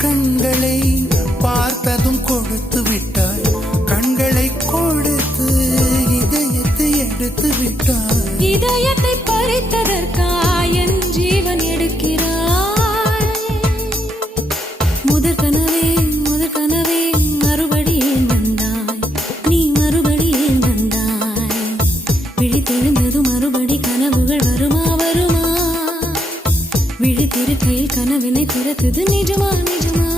கண்களை பார்த்ததும் கொடுத்து விட்டாய், கண்களை கொடுத்து இதயத்தை எடுத்து விட்டாய். இதயத்தை பறித்ததற்காய் என் ஜீவன் எடுக்கிறாய். முதற் கனவே மறுபடியும் வந்தாய், நீ மறுபடியும் வந்தாய். விழித்தெழுந்தது மறுபடி கனவுகள் வருமா வருமா? விழித்திருக்கையில் கனவினை திறத்தது நிஜமா நிஜமா?